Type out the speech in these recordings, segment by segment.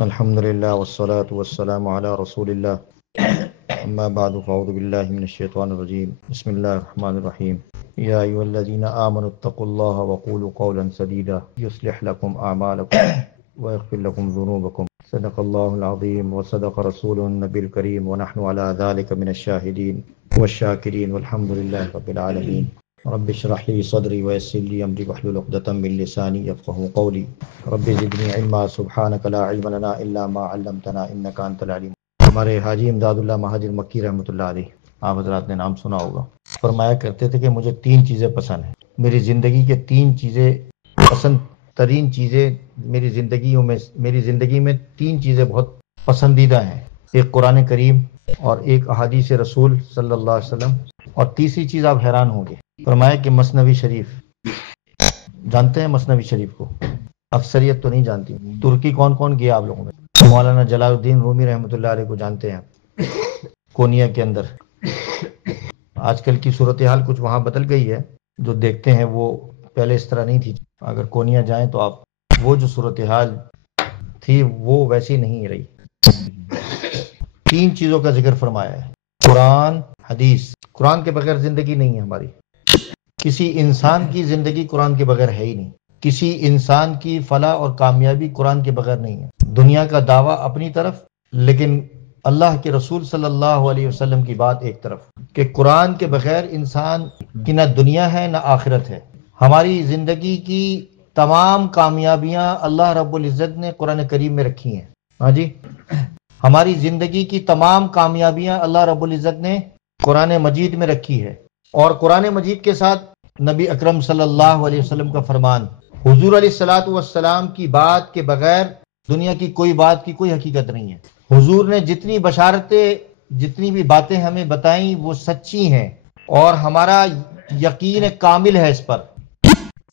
الحمد للہ والصلاة والسلام علی رسول اللہ اما بعد فاعوذ باللہ من الشیطان الرجیم بسم اللہ الرحمن الرحیم یا ایھا الذین آمنوا اتقوا اللہ وقولوا قولا سدیدا یصلح لکم اعمالکم ویغفر لکم ذنوبکم صدق اللہ العظیم وصدق رسوله النبی الکریم ونحن علی ذلک من الشاہدین والشاکرین والحمد للہ رب العالمین رب اشرح لي صدري ويسر لي امري واحلل عقدة من لساني يفقهوا قولي رب زدني علما سبحانك لا علم لنا الا ما علمتنا انك انت العليم۔ ہمارے حاجی امداد اللہ مہاجر مکی رحمۃ اللہ علیہ، آپ حضرات نے نام سنا ہوگا، فرمایا کرتے تھے کہ مجھے 3 چیزیں پسند ہیں، میری زندگی کے 3 چیزیں پسند ترین چیزیں میری زندگی میں 3 چیزیں بہت پسندیدہ ہیں، ایک قرآن کریم اور ایک احادیث رسول صلی اللہ علیہ وسلم، اور تیسری چیز آپ حیران ہوں گے، فرمایا کہ مثنوی شریف۔ جانتے ہیں مثنوی شریف کو؟ اکثریت تو نہیں جانتی۔ ترکی کون کون گیا آپ لوگوں میں؟ مولانا جلال الدین رومی رحمۃ اللہ علیہ کو جانتے ہیں، کونیا کے اندر۔ آج کل کی صورتحال کچھ وہاں بدل گئی ہے، جو دیکھتے ہیں وہ پہلے اس طرح نہیں تھی۔ اگر کونیا جائیں تو آپ وہ جو صورتحال تھی وہ ویسی نہیں رہی۔ 3 چیزوں کا ذکر فرمایا ہے، قرآن، حدیث۔ قرآن کے بغیر زندگی نہیں ہے ہماری، کسی انسان کی زندگی قرآن کے بغیر ہے ہی نہیں، کسی انسان کی فلاح اور کامیابی قرآن کے بغیر نہیں ہے۔ دنیا کا دعویٰ اپنی طرف، لیکن اللہ کے رسول صلی اللہ علیہ وسلم کی بات ایک طرف، کہ قرآن کے بغیر انسان کی نہ دنیا ہے نہ آخرت ہے۔ ہماری زندگی کی تمام کامیابیاں اللہ رب العزت نے قرآن کریم میں رکھی ہیں۔ ہاں جی، ہماری زندگی کی تمام کامیابیاں اللہ رب العزت نے قرآن مجید میں رکھی ہے، اور قرآن مجید کے ساتھ نبی اکرم صلی اللہ علیہ وسلم کا فرمان، حضور علیہ الصلوۃ والسلام کی بات کے بغیر دنیا کی کوئی بات کی کوئی حقیقت نہیں ہے۔ حضور نے جتنی بشارتیں، جتنی بھی باتیں ہمیں بتائیں وہ سچی ہیں، اور ہمارا یقین کامل ہے اس پر۔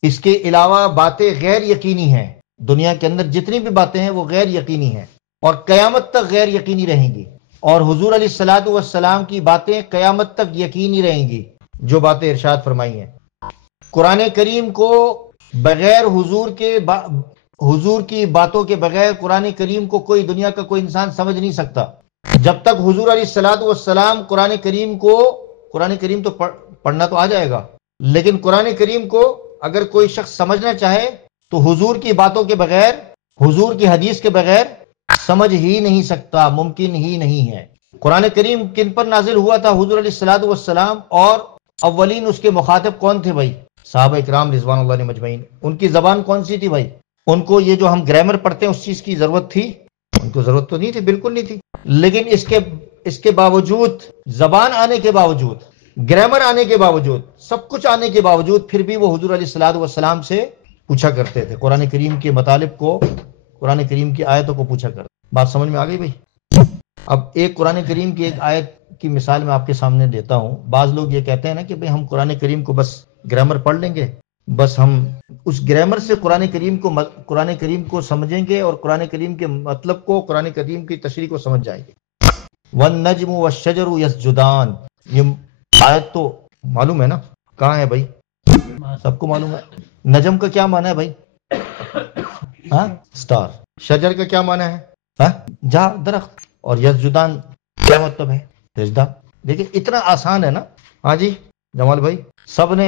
اس کے علاوہ باتیں غیر یقینی ہیں، دنیا کے اندر جتنی بھی باتیں ہیں وہ غیر یقینی ہیں، اور قیامت تک غیر یقینی رہیں گی، اور حضور علیہ الصلوۃ والسلام کی باتیں قیامت تک یقینی رہیں گی، جو باتیں ارشاد فرمائی ہیں۔ قرآن کریم کو بغیر حضور کی باتوں کے بغیر قرآن کریم کو کوئی دنیا کا کوئی انسان سمجھ نہیں سکتا۔ جب تک حضور علیہ الصلوۃ والسلام قرآن کریم تو پڑھنا تو آ جائے گا، لیکن قرآن کریم کو اگر کوئی شخص سمجھنا چاہے تو حضور کی باتوں کے بغیر، حضور کی حدیث کے بغیر سمجھ ہی نہیں سکتا، ممکن ہی نہیں ہے۔ قرآن کریم کن پر نازل ہوا تھا؟ حضور علیہ الصلوۃ والسلام، اور اولین اس کے مخاطب کون تھے بھائی؟ صحابہ اکرام رضوان اللہ علیہم اجمعین۔ ان کی زبان کون سی تھی بھائی؟ ان کو یہ جو ہم گرامر پڑھتے ہیں اس چیز کی ضرورت تھی؟ ان کو ضرورت تو نہیں تھی، بالکل نہیں تھی، لیکن اس کے باوجود، زبان آنے کے باوجود، گرامر آنے کے باوجود، سب کچھ آنے کے باوجود، پھر بھی وہ حضور علیہ الصلوۃ والسلام سے پوچھا کرتے تھے، قرآن کریم کے مطالب کو، قرآن کریم کی آیتوں کو پوچھا کرتے۔ بات سمجھ میں آ گئی بھائی؟ اب ایک قرآن کریم کی ایک آیت کی مثال میں آپ کے سامنے دیتا ہوں۔ بعض لوگ یہ کہتے ہیں نا کہ بھئی ہم قرآن کریم کو بس گرامر پڑھ لیں گے، بس ہم اس گرامر سے قرآن کریم کو سمجھیں گے، اور قرآن کریم کے مطلب کو، قرآن کریم کی تشریح کو سمجھ جائیں گے۔ وَالنَّجْمُ وَالشَّجَرُ يَسْجُدَانِ، یہ آیت تو معلوم ہے نا؟ کہاں ہے بھائی؟ سب کو معلوم ہے۔ نجم کا کیا معنی ہے بھائی؟ ہاں، سٹار۔ شجر کا کیا معنی ہے؟ ہاں، جا، درخت۔ اور یسجدان کیا مطلب ہے؟ سجدہ۔ دیکھیں اتنا آسان ہے نا۔ ہاں جی جمال بھائی، سب نے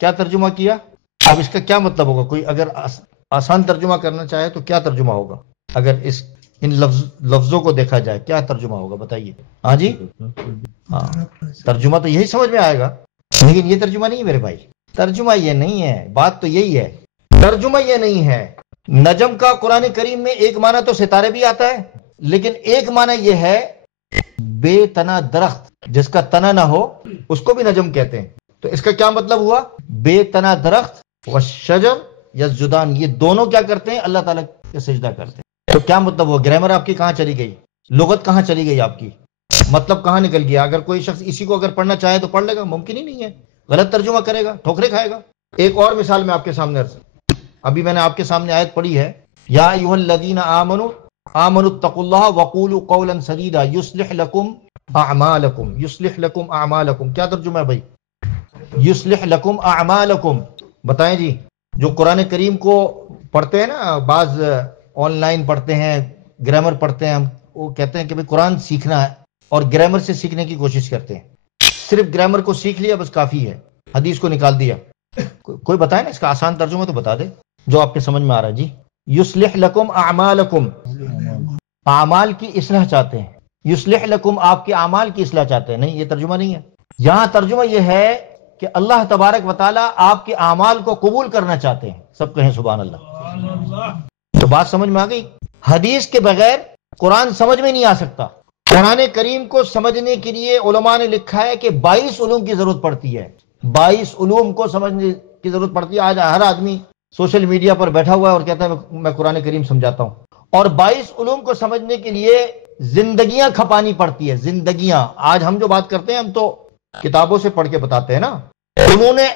کیا ترجمہ کیا؟ اب اس کا کیا مطلب ہوگا؟ کوئی اگر آسان ترجمہ کرنا چاہے تو کیا ترجمہ ہوگا؟ اگر ان لفظوں کو دیکھا جائے کیا ترجمہ ہوگا بتائیے؟ ہاں جی، ہاں، ترجمہ تو یہی سمجھ میں آئے گا، لیکن یہ ترجمہ نہیں میرے بھائی، ترجمہ یہ نہیں ہے، بات تو یہی ہے، ترجمہ یہ نہیں ہے۔ نجم کا قرآن کریم میں ایک معنی تو ستارے بھی آتا ہے، لیکن ایک معنی یہ ہے بے تنا درخت، جس کا تنا نہ ہو اس کو بھی نجم کہتے ہیں۔ تو اس کا کیا مطلب ہوا؟ بے تنا درخت والشجر یسجدان، یہ دونوں کیا کرتے ہیں؟ اللہ تعالیٰ کے سجدہ کرتے ہیں۔ تو کیا مطلب ہوا؟ گرامر آپ کی کہاں چلی گئی؟ لغت کہاں چلی گئی آپ کی؟ مطلب کہاں نکل گیا؟ اگر کوئی شخص اسی کو اگر پڑھنا چاہے تو پڑھ لے گا، ممکن ہی نہیں ہے، غلط ترجمہ کرے گا، ٹھوکرے کھائے گا۔ ایک اور مثال میں آپ کے سامنے ابھی میں نے آپ کے سامنے آیت پڑھی ہے، یا ایھا الذین آمنوا اتقوا اللہ وقولوا قولا سدیدا یصلح لکم اعمالکم، یصلح لکم اعمالکم، کیا ترجمہ ہے بھائی؟ یصلح لکم اعمالکم۔ بتائیں جی، جو قرآن کریم کو پڑھتے ہیں نا، بعض آن لائن پڑھتے ہیں، گرامر پڑھتے ہیں ہم، وہ کہتے ہیں کہ بھئی قرآن سیکھنا ہے اور گرامر سے سیکھنے کی کوشش کرتے ہیں، صرف گرامر کو سیکھ لیا بس کافی ہے، حدیث کو نکال دیا۔ کوئی بتائے نا اس کا آسان ترجمہ تو بتا دے جو آپ کے سمجھ میں آ رہا ہے۔ جی، یصلح لکم اعمالکم، اعمال کی اصلاح چاہتے ہیں، یصلح لکم آپ کے اعمال کی اصلاح چاہتے ہیں، نہیں یہ ترجمہ نہیں ہے۔ یہاں ترجمہ یہ ہے کہ اللہ تبارک و تعالیٰ آپ کے اعمال کو قبول کرنا چاہتے ہیں، سب کہیں سبحان اللہ۔ تو بات سمجھ میں آ گئی؟ حدیث کے بغیر قرآن سمجھ میں نہیں آ سکتا۔ قرآن کریم کو سمجھنے کے لیے علماء نے لکھا ہے کہ 22 علوم کی ضرورت پڑتی ہے، 22 علوم کو سمجھنے کی ضرورت پڑتی ہے۔ آج ہر آدمی سوشل میڈیا پر بیٹھا ہوا ہے اور کہتا ہے میں قرآن کریم سمجھاتا ہوں، اور 22 علوم کو سمجھنے کے لیے زندگیاں کھپانی پڑتی ہے، زندگیاں۔ آج ہم جو بات کرتے ہیں ہم تو کتابوں سے پڑھ کے بتاتے ہیں نا، انہوں نے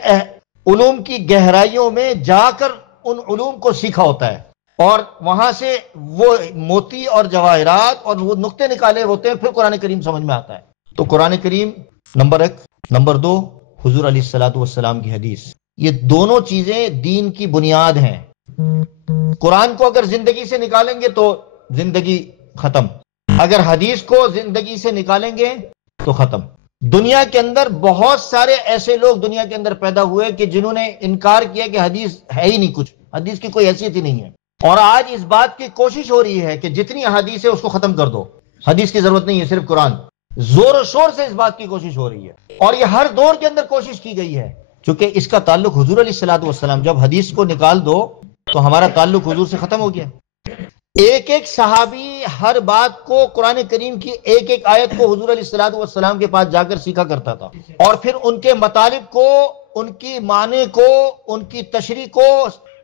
علوم کی گہرائیوں میں جا کر ان علوم کو سیکھا ہوتا ہے، اور وہاں سے وہ موتی اور جواہرات اور وہ نقطے نکالے ہوتے ہیں، پھر قرآن کریم سمجھ میں آتا ہے۔ تو قرآن کریم نمبر 1، نمبر 2 حضور علیہ الصلوۃ والسلام کی حدیث، یہ دونوں چیزیں دین کی بنیاد ہیں۔ قرآن کو اگر زندگی سے نکالیں گے تو زندگی ختم، اگر حدیث کو زندگی سے نکالیں گے تو ختم۔ دنیا کے اندر بہت سارے ایسے لوگ دنیا کے اندر پیدا ہوئے کہ جنہوں نے انکار کیا کہ حدیث ہے ہی نہیں، کچھ حدیث کی کوئی حیثیت ہی نہیں ہے، اور آج اس بات کی کوشش ہو رہی ہے کہ جتنی احادیث ہے اس کو ختم کر دو، حدیث کی ضرورت نہیں ہے، صرف قرآن۔ زور و شور سے اس بات کی کوشش ہو رہی ہے، اور یہ ہر دور کے اندر کوشش کی گئی ہے، چونکہ اس کا تعلق حضور علیہ الصلوۃ والسلام، جب حدیث کو نکال دو تو ہمارا تعلق حضور سے ختم ہو گیا۔ ایک ایک صحابی ہر بات کو، قرآن کریم کی ایک ایک آیت کو حضور علیہ الصلوۃ والسلام کے پاس جا کر سیکھا کرتا تھا، اور پھر ان کے مطالب کو، ان کی معنی کو، ان کی تشریح کو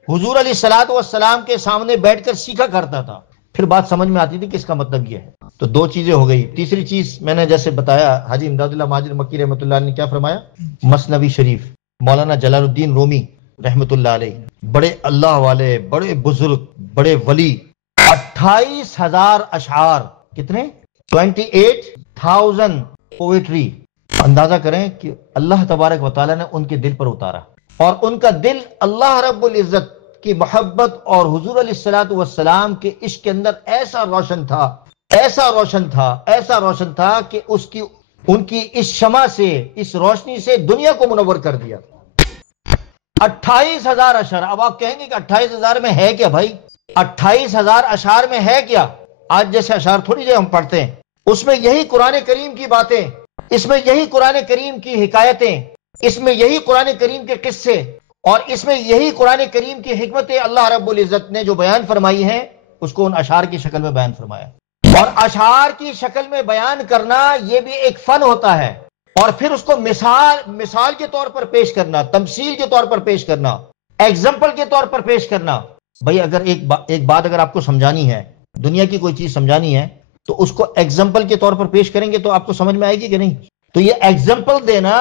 حضور علیہ الصلوۃ والسلام کے سامنے بیٹھ کر سیکھا کرتا تھا، پھر بات سمجھ میں آتی تھی کہ اس کا مطلب یہ ہے۔ تو 2 چیزیں ہو گئی۔ تیسری چیز میں نے جیسے بتایا، حاجی امداد اللہ مہاجر مکی رحمۃ اللہ علیہ نے کیا فرمایا؟ مثنوی شریف، مولانا جلال الدین رومی رحمۃ اللہ علیہ، بڑے اللہ والے، بڑے بزرگ، بڑے ولی، 28,000 اشعار، کتنے؟ 28,000 پوئٹری۔ اندازہ کریں کہ اللہ تبارک و تعالیٰ نے ان کے دل پر اتارا، اور ان کا دل اللہ رب العزت کی محبت اور حضور علیہ الصلوۃ والسلام کے عشق کے اندر ایسا روشن تھا، ایسا روشن تھا، ایسا روشن تھا کہ ان کی اس شمع سے، اس روشنی سے دنیا کو منور کر دیا۔ 28,000 اشعار۔ اب آپ کہیں گے کہ 28,000 میں ہے کیا بھائی؟ 28,000 اشعار میں ہے کیا؟ آج جیسے اشعار تھوڑی دیر ہم پڑھتے ہیں، اس میں یہی قرآن کریم کی باتیں، اس میں یہی قرآن کریم کی حکایتیں، اس میں یہی قرآن کریم کے قصے، اور اس میں یہی قرآن کریم کی حکمتیں اللہ رب العزت نے جو بیان فرمائی ہیں، اس کو ان اشعار کی شکل میں بیان فرمایا۔ اور اشعار کی شکل میں بیان کرنا یہ بھی ایک فن ہوتا ہے، اور پھر اس کو مثال کے طور پر پیش کرنا، تمثیل کے طور پر پیش کرنا، ایگزامپل کے طور پر پیش کرنا۔ بھائی اگر ایک بات اگر آپ کو سمجھانی ہے، دنیا کی کوئی چیز سمجھانی ہے، تو اس کو ایگزامپل کے طور پر پیش کریں گے تو آپ کو سمجھ میں آئے گی کہ نہیں؟ تو یہ ایگزامپل دینا،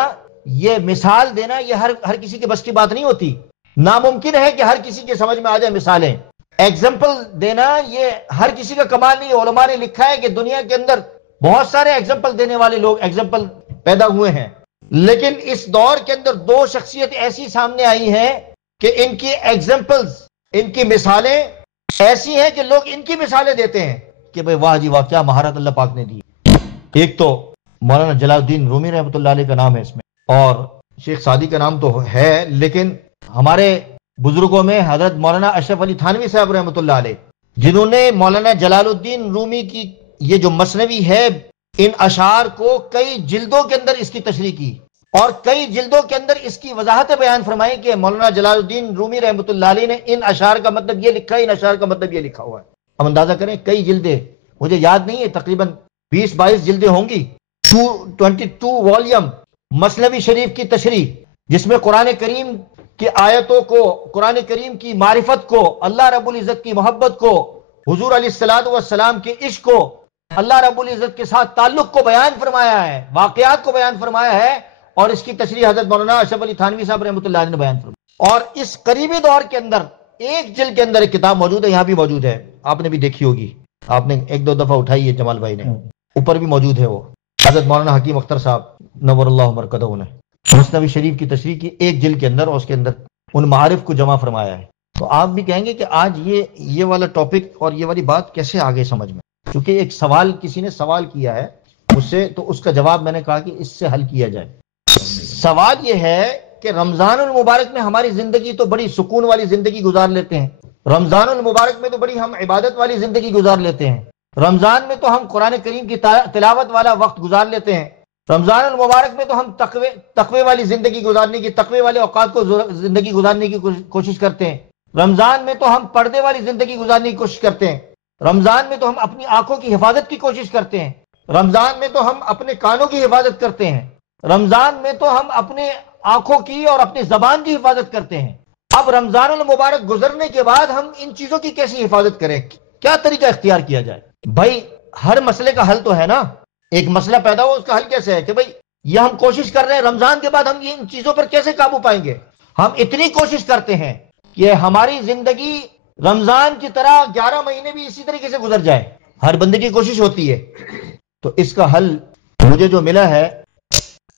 یہ مثال دینا، یہ ہر کسی کے بس کی بات نہیں ہوتی، ناممکن ہے کہ ہر کسی کے سمجھ میں آ جائے مثالیں۔ ایگزامپل دینا یہ ہر کسی کا کمال نہیں ہے۔ علماء نے لکھا ہے کہ دنیا کے اندر بہت سارے ایگزامپل دینے والے لوگ، ایگزامپل پیدا ہوئے ہیں، لیکن اس دور کے اندر 2 شخصیت ایسی سامنے آئی ہیں کہ ان کی ایگزامپلز، ان کی مثالیں ایسی ہیں کہ لوگ ان کی مثالیں دیتے ہیں کہ بھئی واہ جی واہ، کیا مہارت اللہ پاک نے دی۔ ایک تو مولانا جلال الدین رومی رحمۃ اللہ علیہ کا نام ہے اس میں، اور شیخ سعدی کا نام تو ہے، لیکن ہمارے بزرگوں میں حضرت مولانا اشرف علی تھانوی صاحب رحمۃ اللہ علیہ، جنہوں نے مولانا جلال الدین رومی کی یہ جو مثنوی ہے، ان اشعار کو کئی جلدوں کے اندر اس کی تشریح کی، اور کئی جلدوں کے اندر اس کی وضاحت بیان فرمائی کہ مولانا جلال الدین رومی رحمۃ اللہ علیہ نے ان اشعار کا مطلب یہ لکھا ہے، ان اشعار کا مطلب یہ لکھا ہوا ہے۔ اب اندازہ کریں، کئی جلدیں، مجھے یاد نہیں ہے، تقریباً 20-22 جلدیں ہوں گی، 22 والیوم مثنوی شریف کی تشریح، جس میں قرآن کریم کی آیتوں کو، قرآن کریم کی معرفت کو، اللہ رب العزت کی محبت کو، حضور علیہ الصلوۃ والسلام کے عشق کو، اللہ رب العزت کے ساتھ تعلق کو بیان فرمایا ہے، واقعات کو بیان فرمایا ہے، اور اس کی تشریح حضرت مولانا اشرف علی تھانوی صاحب رحمۃ اللہ علیہ نے بیان فرمایا۔ اور اس قریبی دور کے اندر ایک جلد کے اندر ایک کتاب موجود ہے، یہاں بھی موجود ہے، آپ نے بھی دیکھی ہوگی، آپ نے 1-2 دفعہ اٹھائی ہے، جمال بھائی نے، اوپر بھی موجود ہے، وہ حضرت مولانا حکیم اختر صاحب نور اللہ مرکزہ نے مثنوی شریف کی تشریح کی ایک جلد کے اندر، اور اس کے اندر ان معارف کو جمع فرمایا ہے۔ تو آپ بھی کہیں گے کہ آج یہ والا ٹاپک اور یہ والی بات کیسے آگے سمجھ میں، کیونکہ ایک سوال کسی نے سوال کیا ہے اس سے، تو اس کا جواب میں نے کہا کہ اس سے حل کیا جائے۔ سوال یہ ہے کہ رمضان المبارک میں ہماری زندگی تو بڑی سکون والی زندگی گزار لیتے ہیں، رمضان المبارک میں تو بڑی ہم عبادت والی زندگی گزار لیتے ہیں، رمضان میں تو ہم قرآن کریم کی تلاوت والا وقت گزار لیتے ہیں، رمضان المبارک میں تو ہم تقوی والی زندگی گزارنے کی، تقوی والے اوقات کو زندگی گزارنے کی کوشش کرتے ہیں، رمضان میں تو ہم پردے والی زندگی گزارنے کی کوشش کرتے ہیں، رمضان میں تو ہم اپنی آنکھوں کی حفاظت کی کوشش کرتے ہیں، رمضان میں تو ہم اپنے کانوں کی حفاظت کرتے ہیں، رمضان میں تو ہم اپنے آنکھوں کی اور اپنی زبان کی حفاظت کرتے ہیں۔ اب رمضان المبارک گزرنے کے بعد ہم ان چیزوں کی کیسی حفاظت کریں، کیا طریقہ اختیار کیا جائے؟ بھائی ہر مسئلے کا حل تو ہے نا، ایک مسئلہ پیدا ہو اس کا حل کیسے ہے کہ بھئی یہ ہم کوشش کر رہے ہیں رمضان کے بعد ہم ان چیزوں پر کیسے قابو پائیں گے؟ ہم اتنی کوشش کرتے ہیں کہ ہماری زندگی رمضان کی طرح 11 مہینے بھی اسی طریقے سے گزر جائے، ہر بندے کی کوشش ہوتی ہے۔ تو اس کا حل مجھے جو ملا ہے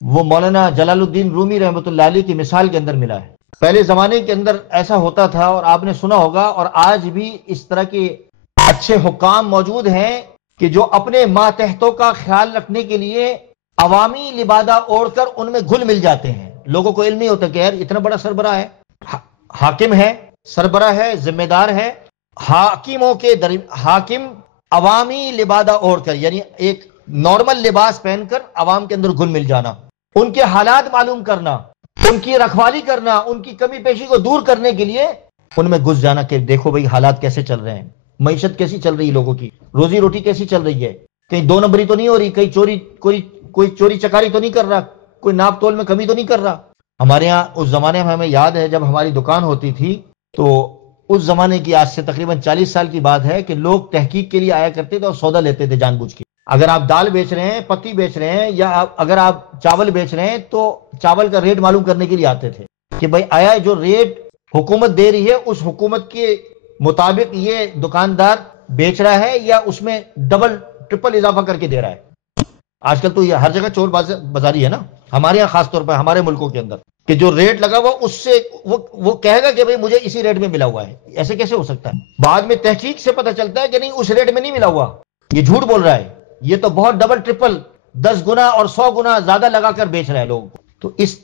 وہ مولانا جلال الدین رومی رحمۃ اللہ علیہ کی مثال کے اندر ملا ہے۔ پہلے زمانے کے اندر ایسا ہوتا تھا اور آپ نے سنا ہوگا، اور آج بھی اس طرح کے اچھے حکام موجود ہیں کہ جو اپنے ماتحتوں کا خیال رکھنے کے لیے عوامی لبادہ اوڑھ کر ان میں گھل مل جاتے ہیں۔ لوگوں کو علم نہیں ہوتا کہ یار اتنا بڑا سربراہ ہے، حاکم ہے، سربراہ ہے، ذمہ دار ہے، حاکم عوامی لبادہ اوڑھ کر، یعنی ایک نارمل لباس پہن کر عوام کے اندر گھل مل جانا، ان کے حالات معلوم کرنا، ان کی رکھوالی کرنا، ان کی کمی پیشی کو دور کرنے کے لیے ان میں گھس جانا کہ دیکھو بھئی حالات کیسے چل رہے ہیں، معیشت کیسی چل رہی ہے، لوگوں کی روزی روٹی کیسی چل رہی ہے، کہیں دو نمبری تو نہیں ہو رہی، کہیں کوئی چوری چکاری تو نہیں کر رہا، کوئی ناپ تول میں کمی تو نہیں کر رہا۔ ہمارے یہاں اس زمانے میں ہمیں یاد ہے جب ہماری دکان ہوتی تھی تو اس زمانے کی آج سے تقریباً 40 سال کی بات ہے کہ لوگ تحقیق کے لیے آیا کرتے تھے اور سودا لیتے تھے جان بوجھ کے۔ اگر آپ دال بیچ رہے ہیں، پتی بیچ رہے ہیں، یا اگر آپ چاول بیچ رہے ہیں تو چاول کا ریٹ معلوم کرنے کے لیے آتے تھے کہ بھئی آیا جو ریٹ حکومت دے رہی ہے اس حکومت کے مطابق یہ دکاندار بیچ رہا ہے یا اس میں ڈبل ٹرپل اضافہ کر کے دے رہا ہے۔ آج کل تو یہ ہر جگہ چور بازاری ہے نا، ہمارے یہاں خاص طور پر ہمارے ملکوں کے اندر، کہ جو ریٹ لگا ہوا اس سے وہ کہے گا کہ بھئی مجھے اسی ریٹ میں ملا ہوا ہے۔ ایسے کیسے ہو سکتا ہے؟ بعد میں تحقیق سے پتہ چلتا ہے کہ نہیں، اس ریٹ میں نہیں ملا ہوا، یہ جھوٹ بول رہا ہے، یہ تو بہت ڈبل ٹرپل 10 گنا اور 100 گنا زیادہ لگا کر بیچ رہا ہے لوگوں کو۔ تو اس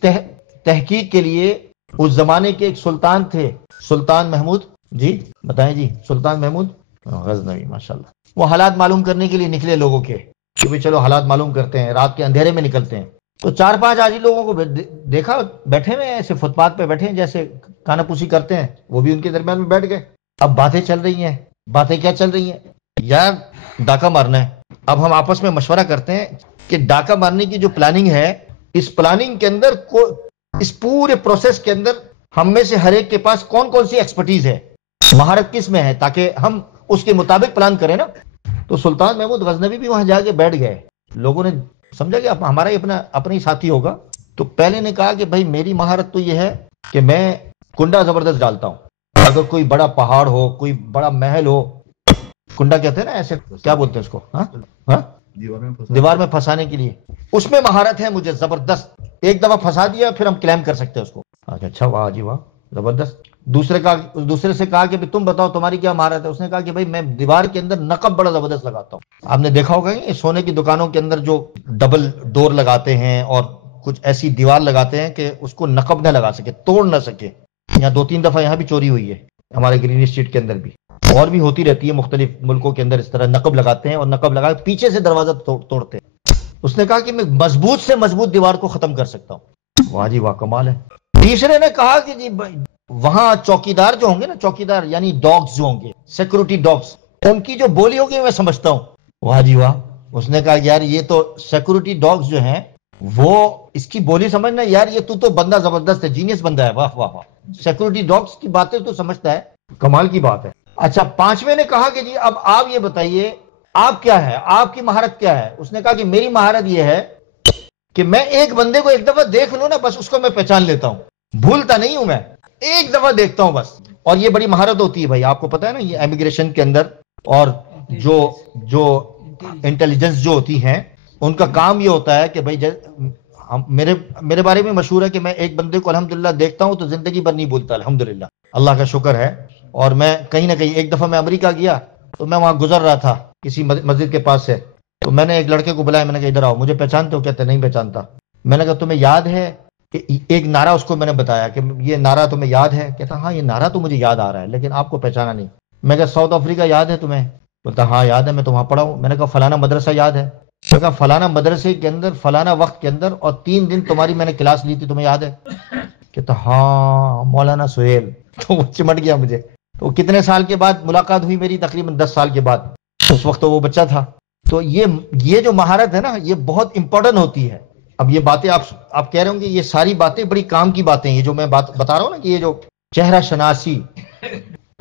تحقیق کے لیے اس زمانے کے ایک سلطان تھے، سلطان محمود، جی بتائیں جی، سلطان محمود غزنوی، ماشاءاللہ، وہ حالات معلوم کرنے کے لیے نکلے لوگوں کے کہ بھئی چلو حالات معلوم کرتے ہیں، رات کے اندھیرے میں نکلتے ہیں۔ تو 4-5 حاجی لوگوں کو دیکھا بیٹھے ہوئے ایسے فٹ پاتھ پہ بیٹھے ہیں جیسے کانا پوسی کرتے ہیں، وہ بھی ان کے درمیان میں بیٹھ گئے۔ اب باتیں چل رہی ہیں، باتیں کیا چل رہی ہیں؟ یار ڈاکہ مارنا ہے۔ اب ہم آپس میں مشورہ کرتے ہیں کہ ڈاکہ مارنے کی جو پلاننگ ہے، اس پلاننگ کے اندر اس پورے پروسیس کے اندر ہم میں سے ہر ایک کے پاس کون کون سی ایکسپرٹیز ہے، مہارت کس میں ہے، تاکہ ہم اس کے مطابق پلان کریں نا۔ تو سلطان محمود غزنوی بھی وہاں جا کے بیٹھ گئے۔ لوگوں نے سمجھا کہ ہمارا ہی اپنا ہی ساتھی ہوگا، تو پہلے نے کہا کہ بھائی میری مہارت تو یہ ہے کہ میں کنڈا زبردست ڈالتا ہوں، اگر کوئی بڑا پہاڑ ہو، کوئی بڑا محل ہو، کنڈا کہتے ہیں نا، ایسے کیا بولتے ہیں اس کو، ہاں دیوار میں پھنسانے کے لیے، اس میں مہارت ہے مجھے زبردست۔ ایک دفعہ پھنسا دیا پھر ہم کلیم کر سکتے ہیں اس کو۔ اچھا، واہ جی واہ، زبردست۔ دوسرے سے کہا کہ تم بتاؤ تمہاری کیا مہارت ہے؟ اس نے کہا کہ بھائی میں دیوار کے اندر نقب بڑا زبردست لگاتا ہوں۔ آپ نے دیکھا ہوگا کہ سونے کی دکانوں کے اندر جو ڈبل ڈور لگاتے ہیں اور کچھ ایسی دیوار لگاتے ہیں کہ اس کو نقب نہ لگا سکے، توڑ نہ سکے۔ یہاں 2-3 دفعہ یہاں بھی چوری ہوئی ہے، ہمارے گرین اسٹریٹ کے اندر بھی، اور بھی ہوتی رہتی ہے مختلف ملکوں کے اندر، اس طرح نقب لگاتے ہیں اور نقب لگا کے پیچھے سے دروازہ توڑتے ہیں۔ اس نے کہا کہ میں مضبوط سے مضبوط دیوار کو ختم کر سکتا ہوں۔ واہ جی واہ، کمال ہے۔ تیسرے نے کہا کہ جی وہاں چوکیدار جو ہوں گے نا، چوکیدار یعنی ڈاگز جو ہوں گے، سیکورٹی ڈاگز، ان کی جو بولی ہوگی میں سمجھتا ہوں۔ واہ جی واہ۔ اس نے کہا یار یہ تو سیکورٹی ڈاگز جو ہیں وہ اس کی بولی سمجھنا، یار یہ تو بندہ زبردست ہے، جینیس بندہ ہے، واہ واہ واہ، سیکورٹی ڈاگز کی باتیں تو سمجھتا ہے، کمال کی بات ہے۔ اچھا، 5ویں نے کہا کہ جی اب آپ یہ بتائیے آپ کیا ہے، آپ کی مہارت کیا ہے؟ اس نے کہا کہ میری مہارت یہ ہے کہ میں ایک بندے کو ایک دفعہ دیکھ لوں نا، بس اس کو میں پہچان لیتا ہوں، بھولتا نہیں ہوں میں، ایک دفعہ دیکھتا ہوں بس۔ اور یہ بڑی مہارت ہوتی ہے بھائی، آپ کو پتا ہے نا، یہ امیگریشن کے اندر اور جو انٹیلیجنس جو ہوتی ہیں ان کا کام یہ ہوتا ہے کہ بھائی میرے بارے میں مشہور ہے کہ میں ایک بندے کو الحمدللہ دیکھتا ہوں تو زندگی بھر نہیں بھولتا، الحمدللہ۔ اللہ کا شکر ہے. اور میں کہیں نہ کہیں ایک دفعہ میں امریکہ گیا تو میں وہاں گزر رہا تھا کسی مسجد کے پاس سے، تو میں نے ایک لڑکے کو بلایا، میں نے کہا ادھر آؤ، مجھے پہچانتے ہو؟ کہتے نہیں پہچانتا. میں نے کہا تمہیں یاد ہے کہ ایک نعرہ اس کو میں نے بتایا کہ یہ نعرہ تمہیں یاد ہے؟ کہتا ہاں یہ نعرہ تو مجھے یاد آ رہا ہے لیکن آپ کو پہچانا نہیں. میں کہا ساؤتھ افریقہ یاد ہے تمہیں؟ بولتا ہاں یاد ہے، میں تو وہاں پڑھا ہوں. میں نے کہا فلانا مدرسہ یاد ہے؟ میں نے کہا فلانا مدرسے کے اندر فلانا وقت کے اندر اور 3 دن تمہاری میں نے کلاس لی تھی، تمہیں یاد ہے؟ کہتا ہاں مولانا سہیل. تو وہ چمٹ گیا مجھے. تو کتنے سال کے بعد ملاقات ہوئی میری؟ تقریباً 10 سال کے بعد. اس وقت تو وہ بچہ تھا. تو یہ جو مہارت ہے نا یہ بہت امپورٹنٹ ہوتی ہے. اب یہ باتیں آپ کہہ رہے ہوں گے یہ ساری باتیں بڑی کام کی باتیں ہیں، یہ جو میں بات بتا رہا ہوں نا کہ یہ جو چہرہ شناسی،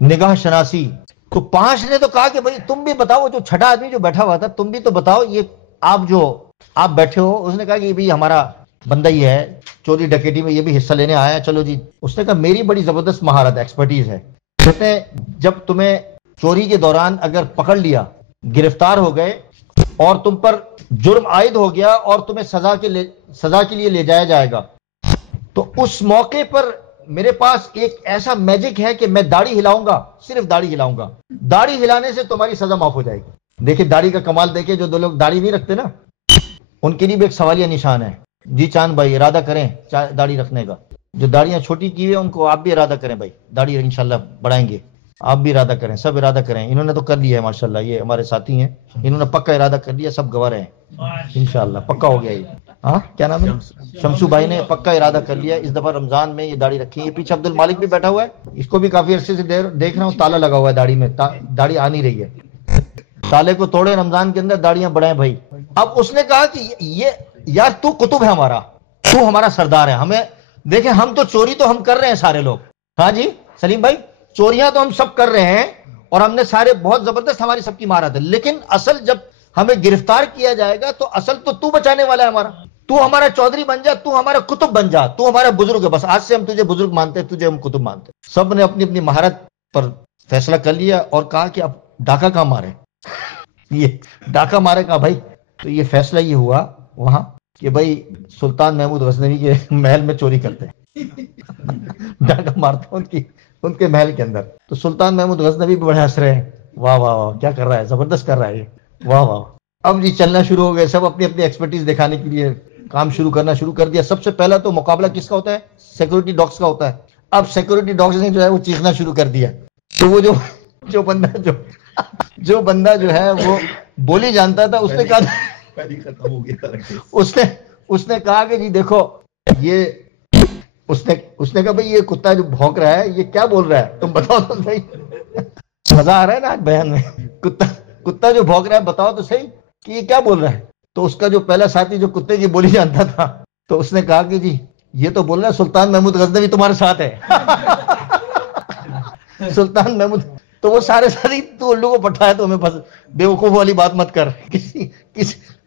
نگاہ شناسی. تو 5 نے تو کہا کہ بھائی تم بھی بتاؤ، جو چھٹا آدمی جو بیٹھا ہوا تھا تم بھی تو بتاؤ، یہ آپ بیٹھے ہو. اس نے کہا کہ بھی ہمارا بندہ ہی ہے چوری ڈکیٹی میں، یہ بھی حصہ لینے آیا ہے، چلو جی. اس نے کہا میری بڑی زبردست مہارت ایکسپرٹیز ہے. کہتے ہیں جب تمہیں چوری کے دوران اگر پکڑ لیا، گرفتار ہو گئے اور تم پر جرم عائد ہو گیا اور تمہیں سزا کے لیے لے جایا جائے گا، تو اس موقع پر میرے پاس ایک ایسا میجک ہے کہ میں داڑھی ہلاؤں گا، صرف داڑھی ہلاؤں گا، داڑھی ہلانے سے تمہاری سزا معاف ہو جائے گی. دیکھیں داڑھی کا کمال دیکھیں، جو 2 لوگ داڑھی نہیں رکھتے نا ان کے لیے بھی ایک سوالیہ نشان ہے. جی چاند بھائی ارادہ کریں داڑھی رکھنے کا. جو داڑیاں چھوٹی کی ہوئی ہیں ان کو آپ بھی ارادہ کریں، بھائی داڑھی انشاءاللہ بڑھائیں گے. آپ بھی ارادہ کریں، سب ارادہ کریں. انہوں نے تو کر لیا ہے ماشاءاللہ، یہ ہمارے ساتھی ہیں، انہوں نے پکا ارادہ کر لیا، سب گواہ ہیں انشاءاللہ، پکا ہو گیا یہ. ہاں کیا نام ہے؟ شمسو بھائی نے پکا ارادہ کر لیا اس دفعہ رمضان میں یہ داڑھی رکھی. یہ پیچھے عبد المالک بھی بیٹھا ہوا ہے، اس کو بھی کافی عرصے سے دیکھ رہا ہوں تالا لگا ہوا ہے داڑھی میں، داڑھی آ نہیں رہی ہے. تالے کو توڑے رمضان کے اندر، داڑیاں بڑھائیں بھائی. اب اس نے کہا کہ یہ یار تو قطب ہے ہمارا، تو ہمارا سردار ہے. ہمیں دیکھیں ہم تو چوری تو ہم کر رہے ہیں سارے لوگ، ہاں جی سلیم بھائی چوریاں تو ہم سب کر رہے ہیں اور ہم نے سارے بہت زبردست ہماری سب کی مہارت ہے، لیکن اصل جب ہمیں گرفتار کیا جائے گا تو اصل تو بچانے والا ہے ہمارا. تو ہمارا چودھری بن جا، تو ہمارا قطب بن جا، تو ہمارا بزرگ ہے. بس آج سے ہم تجھے بزرگ مانتے ہیں، تجھے ہم قطب مانتے ہیں. سب نے اپنی اپنی مہارت پر فیصلہ کر لیا اور کہا کہ اب ڈاکہ کہاں مارے، یہ ڈاکہ مارے کہا بھائی. تو یہ فیصلہ یہ ہوا وہاں کہ بھائی سلطان محمود غزنوی کے محل میں چوری کرتے ہیں، ڈاکہ مارتے ہیں ان کے محل کے اندر. تو سلطان محمود غزنوی بھی بڑے ہنس رہے ہیں، واہ واہ واہ کیا کر رہا ہے، زبردست کر رہا ہے یہ، واہ واہ. اب جی چلنا شروع ہو گئے، سب اپنی اپنی ایکسپرٹیز دکھانے کے لیے کام کرنا شروع کر دیا. سب سے پہلا تو مقابلہ کس کا ہوتا ہے؟ سیکورٹی ڈاگس کا ہوتا ہے. اب سیکورٹی ڈاگس نے جو ہے وہ چیخنا شروع کر دیا. تو وہ جو بندہ جو ہے وہ بولی جانتا تھا، اس نے کہا اس نے کہا کہ جی دیکھو یہ اس نے کہا بھئی یہ کتا جو بھونک رہا ہے یہ کیا بول رہا ہے، تم بتاؤ تو صحیح. مزہ آ رہا ہے نا آج بیان میں. کتا جو بھونک رہا ہے بتاؤ تو صحیح کہ یہ کیا بول رہا ہے. تو اس کا جو پہلا ساتھی جو کتے کی بولی جانتا تھا تو اس نے کہا کہ جی یہ تو بول رہا ہے سلطان محمود غزنوی تمہارے ساتھ ہے. سلطان محمود. تو وہ سارے تو الو کو پٹھا ہے تو ہمیں بس بیوقوف والی بات مت کر.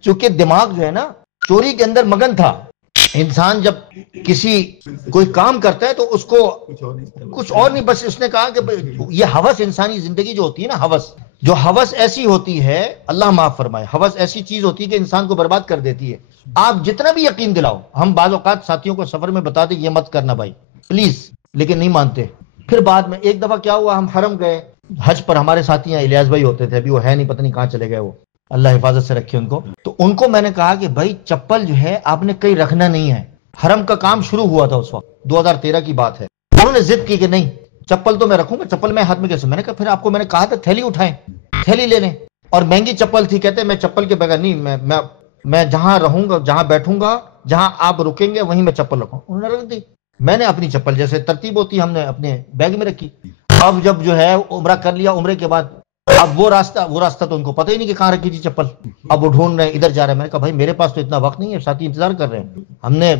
چونکہ دماغ جو ہے نا چوری کے اندر مگن تھا. انسان جب کوئی کام کرتا ہے تو اس کو کچھ اور نہیں، بس اس نے کہا کہ یہ ہوس انسانی زندگی جو ہوتی ہے نا، ہوس ایسی ہوتی ہے، اللہ معاف فرمائے، ہوس ایسی چیز ہوتی ہے کہ انسان کو برباد کر دیتی ہے. آپ جتنا بھی یقین دلاؤ، ہم بعض اوقات ساتھیوں کو سفر میں بتاتے یہ مت کرنا بھائی پلیز، لیکن نہیں مانتے. پھر بعد میں ایک دفعہ کیا ہوا، ہم حرم گئے حج پر، ہمارے ساتھی ہیں الیاس بھائی ہوتے تھے، ابھی وہ ہے نہیں، پتہ نہیں کہاں چلے گئے وہ، اللہ حفاظت سے رکھے ان کو. تو ان کو میں نے کہا کہ بھائی چپل جو ہے آپ نے کہیں رکھنا نہیں ہے. حرم کا کام شروع ہوا تھا اس وقت، 2013 کی بات ہے. انہوں نے ضد کی کہ نہیں چپل تو میں رکھوں گا، چپل میں ہاتھ میں کیسے. میں نے کہا پھر آپ کو میں نے کہا تھا تھیلی اٹھائیں، تھیلی لے لیں. اور مہنگی چپل تھی، کہتے میں چپل کے بغیر نہیں، میں جہاں رہوں گا، جہاں بیٹھوں گا، جہاں آپ رکیں گے وہیں میں چپل رکھوں. انہوں نے رکھ دی. میں نے اپنی چپل جیسے ترتیب ہوتی ہم نے اپنے بیگ میں رکھی. اب جب جو ہے عمرہ کر لیا، عمرے کے بعد اب وہ راستہ تو ان کو پتہ ہی نہیں کہ کہاں رکھی تھی چپل. اب وہ ڈھونڈ رہے ہیں، ادھر جا رہے ہیں. میں نے کہا بھائی میرے پاس تو اتنا وقت نہیں ہے، ساتھی انتظار کر رہے ہیں. ہم نے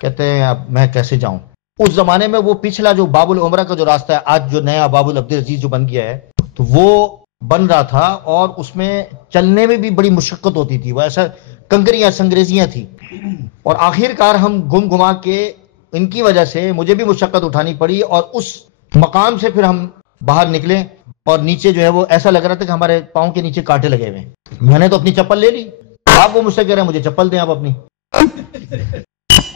کہتے ہیں اب میں کیسے جاؤں. اس زمانے میں وہ پچھلا جو باب العمرہ کا جو راستہ ہے، آج جو نیا باب العبدالعزیز جو بن گیا ہے، تو وہ بن رہا تھا اور اس میں چلنے میں بھی بڑی مشقت ہوتی تھی. وہ ایسا کنکریاں سنگریزیاں تھی اور آخر کار ہم گھما کے ان کی وجہ سے مجھے بھی مشقت اٹھانی پڑی. اور اس مقام سے پھر ہم باہر نکلے اور نیچے جو ہے وہ ایسا لگ رہا تھا کہ ہمارے پاؤں کے نیچے کانٹے لگے ہوئے. میں نے تو اپنی چپل لے لی. آپ وہ مجھ سے کہہ رہے ہیں مجھے چپل دیں آپ اپنی.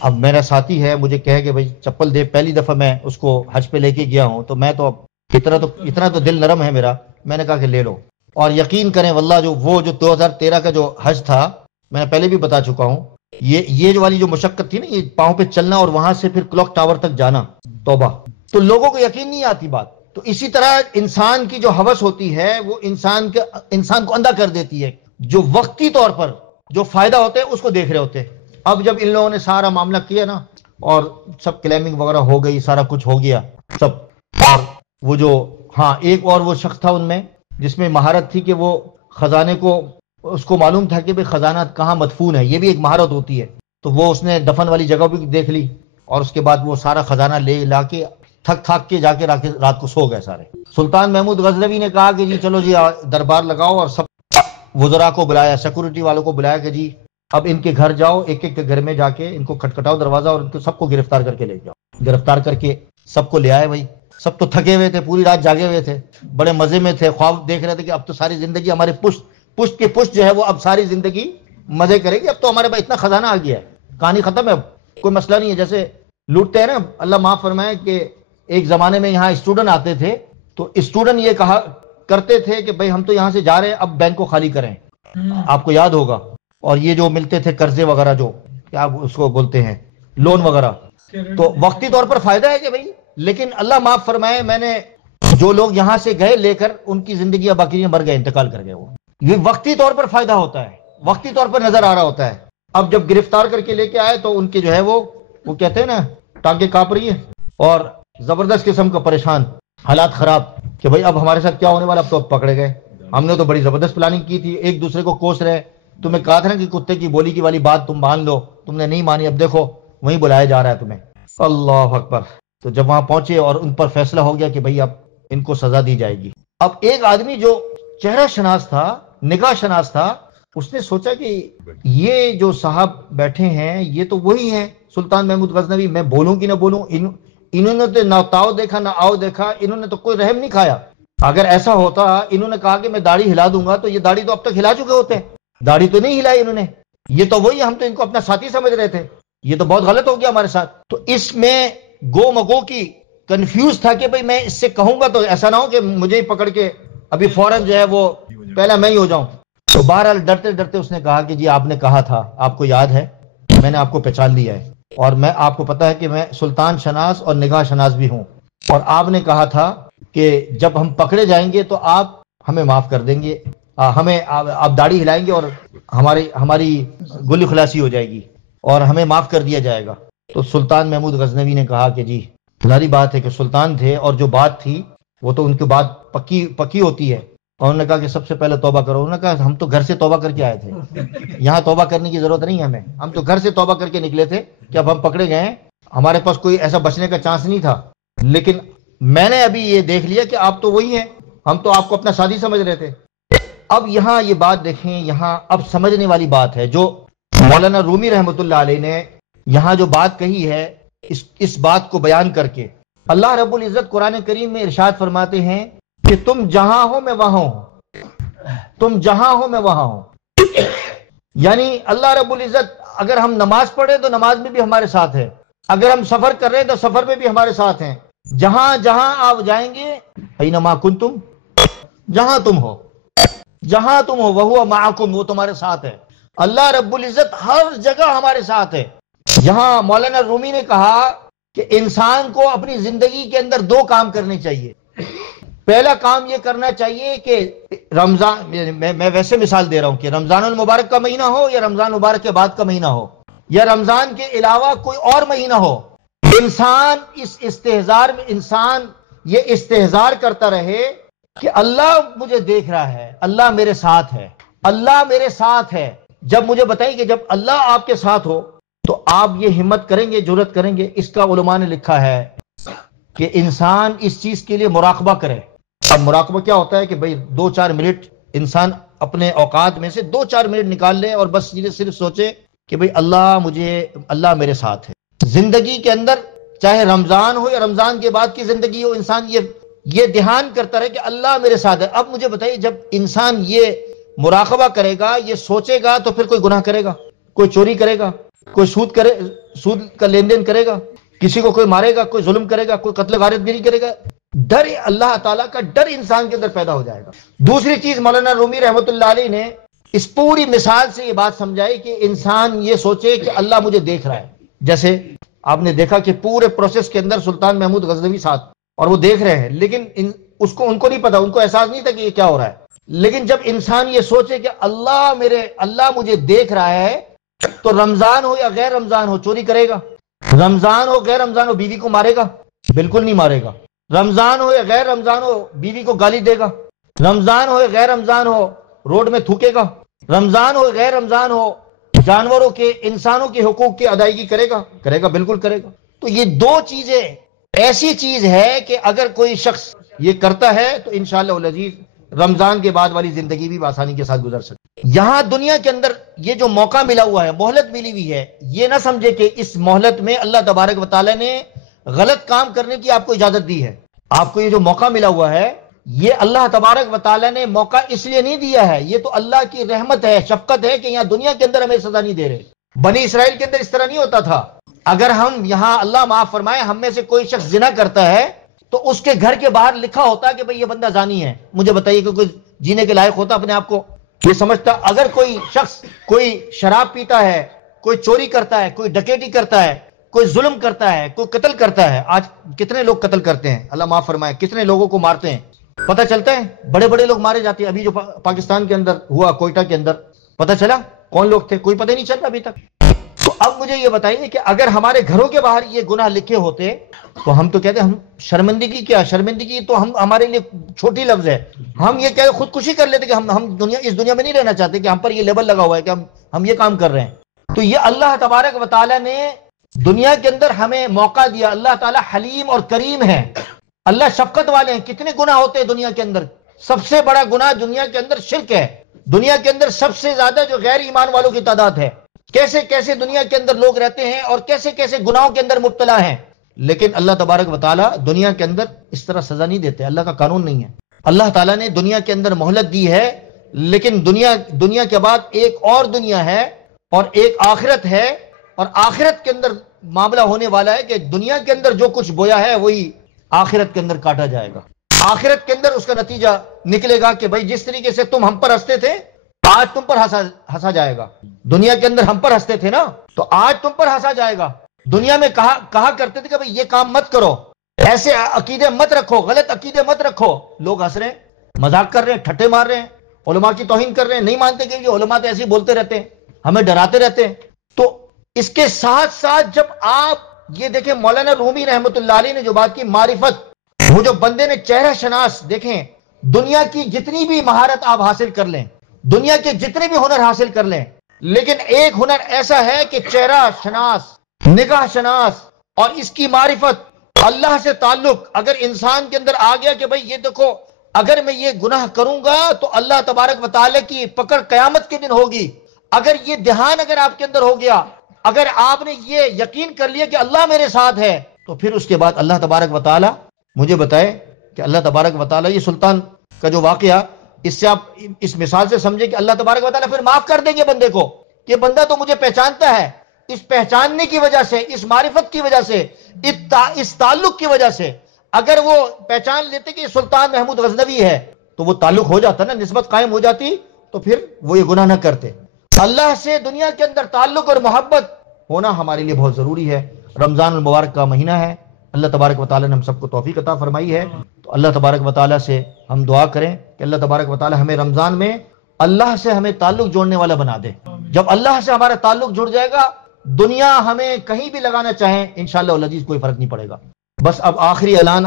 اب میرا ساتھی ہے، مجھے کہے کہ بھائی چپل دے، پہلی دفعہ میں اس کو حج پہ لے کے گیا ہوں، تو میں تو اتنا تو دل نرم ہے میرا، میں نے کہا کہ لے لو۔ اور یقین کریں واللہ جو 2013 کا جو حج تھا، میں نے پہلے بھی بتا چکا ہوں، یہ جو والی جو مشقت تھی نا، یہ پاؤں پہ چلنا اور وہاں سے پھر کلاک ٹاور تک جانا، توبہ، تو لوگوں کو یقین نہیں آتی بات۔ تو اسی طرح انسان کی جو ہوس ہوتی ہے وہ انسان کو اندھا کر دیتی ہے، جو وقتی طور پر جو فائدہ ہوتا ہے اس کو دیکھ رہے ہوتے ہیں۔ اب جب ان لوگوں نے سارا معاملہ کیا نا، اور سب کلیمنگ وغیرہ ہو گئی، سارا کچھ ہو گیا سب، اور وہ جو ہاں ایک اور وہ شخص تھا ان میں جس میں مہارت تھی کہ وہ خزانے کو، اس کو معلوم تھا کہ بھئی خزانہ کہاں مدفون ہے، یہ بھی ایک مہارت ہوتی ہے، تو وہ اس نے دفن والی جگہ بھی دیکھ لی، اور اس کے بعد وہ سارا خزانہ لے لا کے تھک کے جا کے رات کو سو گئے سارے۔ سلطان محمود غزنوی نے کہا کہ جی چلو جی دربار لگاؤ، اور سب وزراء کو بلایا، سیکورٹی والوں کو بلایا کہ جی اب ان کے گھر جاؤ، ایک ایک کے گھر میں جا کے ان کو کھٹکھٹاؤ دروازہ، اور ان کو سب کو گرفتار کر کے لے جاؤ۔ گرفتار کر کے سب کو لے آئے بھائی، سب تو تھکے ہوئے تھے، پوری رات جاگے ہوئے تھے، بڑے مزے میں تھے، خواب دیکھ رہے تھے کہ اب تو ساری زندگی ہمارے پشت کی پشت جو ہے وہ اب ساری زندگی مزے کرے گی، اب تو ہمارے پاس اتنا خزانہ آ گیا ہے، کہانی ختم ہے، اب کوئی مسئلہ نہیں ہے۔ جیسے لوٹتے ہیں نا، اللہ معاف فرمائے کہ ایک زمانے میں یہاں اسٹوڈنٹ آتے تھے، تو اسٹوڈنٹ یہ کہا کرتے تھے کہ بھائی ہم تو یہاں سے جا رہے ہیں، اب بینک کو خالی کریں، آپ کو یاد ہوگا، اور یہ جو ملتے تھے قرضے وغیرہ، جو کیا اس کو بولتے ہیں، لون وغیرہ، تو وقتی طور پر فائدہ ہے کہ بھائی، لیکن اللہ معاف فرمائے، میں نے جو لوگ یہاں سے گئے لے کر، ان کی زندگی باقی مر گئے، انتقال کر گئے، وہ یہ وقتی طور پر فائدہ ہوتا ہے، وقتی طور پر نظر آ رہا ہوتا ہے۔ اب جب گرفتار کر کے لے کے آئے تو ان کے جو ہے وہ کہتے ہیں نا ٹانگیں کانپ رہی ہے، اور زبردست قسم کا پریشان، حالات خراب کہ بھائی اب ہمارے ساتھ کیا ہونے والا، اب تو پکڑے گئے، ہم نے تو بڑی زبردست پلاننگ کی تھی، ایک دوسرے کو کوس رہے، تمہیں کہا تھا نا کہ کتے کی بولی کی والی بات تم مان لو، تم نے نہیں مانی، اب دیکھو وہیں بلایا جا رہا ہے تمہیں۔ اللہ اکبر۔ تو جب وہاں پہنچے اور ان پر فیصلہ ہو گیا کہ بھئی اب ان کو سزا دی جائے گی، اب ایک آدمی جو چہرہ شناس تھا، نگاہ شناس تھا، اس نے سوچا کہ یہ جو صاحب بیٹھے ہیں یہ تو وہی ہیں سلطان محمود غزنوی، میں بولوں کہ نہ بولوں، انہوں نے تو نہ تاؤ دیکھا نہ آؤ دیکھا، انہوں نے تو کوئی رحم نہیں کھایا۔ اگر ایسا ہوتا، انہوں نے کہا کہ میں داڑھی ہلا دوں گا، تو یہ داڑھی تو اب تک ہلا چکے ہوتے ہیں، داڑھی تو نہیں ہلائی انہوں نے، یہ تو وہی، ہم تو ان کو اپنا ساتھی سمجھ رہے تھے، یہ تو بہت غلط ہو گیا ہمارے ساتھ۔ تو اس میں گو مگو کی کنفیوز تھا کہ بھئی میں اس سے کہوں گا تو ایسا نہ ہو کہ مجھے ہی پکڑ کے ابھی فوراً جو ہے وہ پہلا میں ہی ہو جاؤں۔ تو بہرحال ڈرتے ڈرتے اس نے کہا کہ جی آپ نے کہا تھا، آپ کو یاد ہے، میں نے آپ کو پہچان لیا ہے، اور میں آپ کو پتا ہے کہ میں سلطان شناس اور نگاہ شناس بھی ہوں، اور آپ نے کہا تھا کہ جب ہم پکڑے جائیں گے تو آپ ہمیں معاف کر دیں گے، ہمیں آپ داڑھی ہلائیں گے اور ہماری گلی خلاصی ہو جائے گی اور ہمیں معاف کر دیا جائے گا۔ تو سلطان محمود غزنوی نے کہا کہ جی ظاہری بات ہے کہ سلطان تھے، اور جو بات تھی وہ تو ان کی بات پکی ہوتی ہے، اور انہوں نے کہا کہ سب سے پہلے توبہ کرو۔ انہوں نے کہا ہم تو گھر سے توبہ کر کے آئے تھے، یہاں توبہ کرنے کی ضرورت نہیں ہے ہمیں، ہم تو گھر سے توبہ کر کے نکلے تھے کہ اب ہم پکڑے گئے، ہمارے پاس کوئی ایسا بچنے کا چانس نہیں تھا، لیکن میں نے ابھی یہ دیکھ لیا کہ آپ تو وہی ہیں، ہم تو آپ کو اپنا ساتھی سمجھ رہے تھے۔ اب یہاں یہ بات دیکھیں، یہاں اب سمجھنے والی بات ہے، جو مولانا رومی رحمۃ اللہ علیہ نے یہاں جو بات کہی ہے، اس بات کو بیان کر کے اللہ رب العزت قرآن کریم میں ارشاد فرماتے ہیں کہ تم جہاں ہو میں وہاں ہوں، تم جہاں ہو میں وہاں ہوں، یعنی اللہ رب العزت اگر ہم نماز پڑھیں تو نماز میں بھی ہمارے ساتھ ہے، اگر ہم سفر کر رہے ہیں تو سفر میں بھی ہمارے ساتھ ہیں، جہاں جہاں آپ جائیں گے، اینما کنتم، جہاں تم ہو وہو معکم، وہ تمہارے ساتھ ہے۔ اللہ رب العزت ہر جگہ ہمارے ساتھ ہے۔ یہاں مولانا رومی نے کہا کہ انسان کو اپنی زندگی کے اندر دو کام کرنے چاہیے۔ پہلا کام یہ کرنا چاہیے کہ رمضان، میں ویسے مثال دے رہا ہوں کہ رمضان المبارک کا مہینہ ہو یا رمضان مبارک کے بعد کا مہینہ ہو یا رمضان کے علاوہ کوئی اور مہینہ ہو، انسان اس استحضار میں انسان یہ استحضار کرتا رہے کہ اللہ مجھے دیکھ رہا ہے، اللہ میرے ساتھ ہے، اللہ میرے ساتھ ہے۔ جب مجھے بتائیں کہ جب اللہ آپ کے ساتھ ہو تو آپ یہ ہمت کریں گے، جرأت کریں گے۔ اس کا علماء نے لکھا ہے کہ انسان اس چیز کے لیے مراقبہ کرے۔ اب مراقبہ کیا ہوتا ہے کہ بھئی 2-4 منٹ انسان اپنے اوقات میں سے 2-4 منٹ نکال لے اور بس صرف سوچے کہ بھئی اللہ میرے ساتھ ہے۔ زندگی کے اندر چاہے رمضان ہو یا رمضان کے بعد کی زندگی ہو، انسان یہ دھیان کرتا رہے کہ اللہ میرے ساتھ ہے۔ اب مجھے بتائیے جب انسان یہ مراقبہ کرے گا، یہ سوچے گا، تو پھر کوئی گناہ کرے گا، کوئی چوری کرے گا، کوئی سود کا لین دین کرے گا، کسی کو کوئی مارے گا، کوئی ظلم کرے گا، کوئی قتل غارت گیری کرے گا، ڈر اللہ تعالیٰ کا ڈر انسان کے اندر پیدا ہو جائے گا۔ دوسری چیز مولانا رومی رحمۃ اللہ علیہ نے اس پوری مثال سے یہ بات سمجھائی کہ انسان یہ سوچے کہ اللہ مجھے دیکھ رہا ہے۔ جیسے آپ نے دیکھا کہ پورے پروسیس کے اندر سلطان محمود غزنوی ساتھ، اور وہ دیکھ رہے ہیں، لیکن ان کو نہیں پتا، ان کو احساس نہیں تھا کہ یہ کیا ہو رہا ہے۔ لیکن جب انسان یہ سوچے کہ اللہ مجھے دیکھ رہا ہے، تو رمضان ہو یا غیر رمضان ہو چوری کرے گا، رمضان ہو غیر رمضان ہو بیوی کو مارے گا؟ بالکل نہیں مارے گا۔ رمضان ہو یا غیر رمضان ہو بیوی کو گالی دے گا، رمضان ہو یا غیر رمضان ہو روڈ میں تھوکے گا، رمضان ہو غیر رمضان ہو جانوروں کے، انسانوں کے حقوق کی ادائیگی کرے گا، بالکل کرے گا۔ تو یہ دو چیزیں ایسی چیز ہے کہ اگر کوئی شخص یہ کرتا ہے تو انشاءاللہ العزیز رمضان کے بعد والی زندگی بھی آسانی کے ساتھ گزر سکتی ہے۔ یہاں دنیا کے اندر یہ جو موقع ملا ہوا ہے، مہلت ملی ہوئی ہے، یہ نہ سمجھے کہ اس مہلت میں اللہ تبارک و تعالی نے غلط کام کرنے کی آپ کو اجازت دی ہے۔ آپ کو یہ جو موقع ملا ہوا ہے، یہ اللہ تبارک و تعالی نے موقع اس لیے نہیں دیا ہے، یہ تو اللہ کی رحمت ہے، شفقت ہے کہ یہاں دنیا کے اندر ہمیں سزا نہیں دے رہے۔ بنی اسرائیل کے اندر اس طرح نہیں ہوتا تھا۔ اگر ہم یہاں، اللہ معاف فرمائے، ہم میں سے کوئی شخص زنا کرتا ہے تو اس کے گھر کے باہر لکھا ہوتا کہ بھئی یہ بندہ زانی ہے۔ مجھے بتائیے کہ کوئی جینے کے لائق ہوتا اپنے آپ کو؟ یہ سمجھتا اگر کوئی شخص کوئی شراب پیتا ہے، کوئی چوری کرتا ہے، کوئی ڈکیٹی کرتا ہے، کوئی ظلم کرتا ہے، کوئی قتل کرتا ہے۔ آج کتنے لوگ قتل کرتے ہیں، اللہ معاف فرمائے، کتنے لوگوں کو مارتے ہیں، پتہ چلتا ہے؟ بڑے بڑے لوگ مارے جاتے ہیں۔ ابھی جو پاکستان کے اندر ہوا، کوئٹہ کے اندر، پتہ چلا کون لوگ تھے؟ کوئی پتہ نہیں چلتا ابھی تک۔ تو اب مجھے یہ بتائیے کہ اگر ہمارے گھروں کے باہر یہ گناہ لکھے ہوتے تو ہم تو کہتے ہیں، ہم شرمندگی کیا، شرمندگی تو ہمارے لیے چھوٹی لفظ ہے، ہم یہ کہتے خودکشی کر لیتے کہ ہم اس دنیا میں نہیں رہنا چاہتے، کہ ہم پر یہ لیبل لگا ہوا ہے کہ ہم یہ کام کر رہے ہیں۔ تو یہ اللہ تبارک و تعالی نے دنیا کے اندر ہمیں موقع دیا۔ اللہ تعالی حلیم اور کریم ہے، اللہ شفقت والے ہیں۔ کتنے گناہ ہوتے ہیں دنیا کے اندر؟ سب سے بڑا گناہ دنیا کے اندر شرک ہے۔ دنیا کے اندر سب سے زیادہ جو غیر ایمان والوں کی تعداد ہے۔ کیسے کیسے دنیا کے اندر لوگ رہتے ہیں اور کیسے کیسے گناہوں کے اندر مبتلا ہیں، لیکن اللہ تبارک و تعالی دنیا کے اندر اس طرح سزا نہیں دیتے، اللہ کا قانون نہیں ہے۔ اللہ تعالیٰ نے دنیا کے اندر مہلت دی ہے، لیکن دنیا کے بعد ایک اور دنیا ہے اور ایک آخرت ہے، اور آخرت کے اندر معاملہ ہونے والا ہے کہ دنیا کے اندر جو کچھ بویا ہے وہی آخرت کے اندر کاٹا جائے گا۔ آخرت کے اندر اس کا نتیجہ نکلے گا کہ بھائی جس طریقے سے تم ہم پر ہنستے تھے، آج تم پر ہنسا جائے گا۔ دنیا کے اندر ہم پر ہنستے تھے نا، تو آج تم پر ہنسا جائے گا۔ دنیا میں کہا کرتے تھے کہ بھئی یہ کام مت کرو، ایسے عقیدے مت رکھو، غلط عقیدے مت رکھو، لوگ ہنس رہے ہیں، مذاق کر رہے ہیں، ٹھٹے مار رہے ہیں، علماء کی توہین کر رہے ہیں، نہیں مانتے کہ یہ علماء تو ایسے ہی بولتے رہتے ہیں، ہمیں ڈراتے رہتے ہیں۔ تو اس کے ساتھ ساتھ جب آپ یہ دیکھیں، مولانا رومی رحمۃ اللہ علیہ نے جو بات کی، معرفت، وہ جو بندے نے چہرہ شناس، دیکھیں دنیا کی جتنی بھی مہارت آپ حاصل کر لیں، دنیا کے جتنے بھی ہنر حاصل کر لیں، لیکن ایک ہنر ایسا ہے کہ چہرہ شناس، نگاہ شناس اور اس کی معرفت، اللہ سے تعلق اگر انسان کے اندر آ گیا کہ بھئی یہ دیکھو اگر میں یہ گناہ کروں گا تو اللہ تبارک و تعالی کی پکڑ قیامت کے دن ہوگی، اگر یہ دھیان اگر آپ کے اندر ہو گیا، اگر آپ نے یہ یقین کر لیا کہ اللہ میرے ساتھ ہے، تو پھر اس کے بعد اللہ تبارک و تعالی مجھے بتائے کہ اللہ تبارک و تعالی، یہ سلطان کا جو واقعہ، اس سے آپ اس مثال سے سمجھے کہ اللہ تبارک و تعالی پھر معاف کر دیں گے بندے کو، کہ بندہ تو مجھے پہچانتا ہے، اس پہچاننے کی وجہ سے، اس معرفت کی وجہ سے، اس تعلق کی وجہ سے اگر وہ پہچان لیتے کہ سلطان محمود غزنوی ہے تو وہ تعلق ہو جاتا نا، نسبت قائم ہو جاتی، تو پھر وہ یہ گناہ نہ کرتے۔ اللہ سے دنیا کے اندر تعلق اور محبت ہونا ہمارے لیے بہت ضروری ہے۔ رمضان المبارک کا مہینہ ہے، اللہ تبارک و تعالی نے ہم سب کو توفیق عطا فرمائی ہے، تو اللہ تبارک و تعالی سے ہم دعا کریں کہ اللہ تبارک و تعالی ہمیں رمضان میں اللہ سے ہمیں تعلق جوڑنے والا بنا دے۔ جب اللہ سے ہمارا تعلق جڑ جائے گا، دنیا ہمیں کہیں بھی لگانا چاہیں انشاءاللہ العزیز کوئی فرق نہیں پڑے گا۔ بس اب آخری اعلان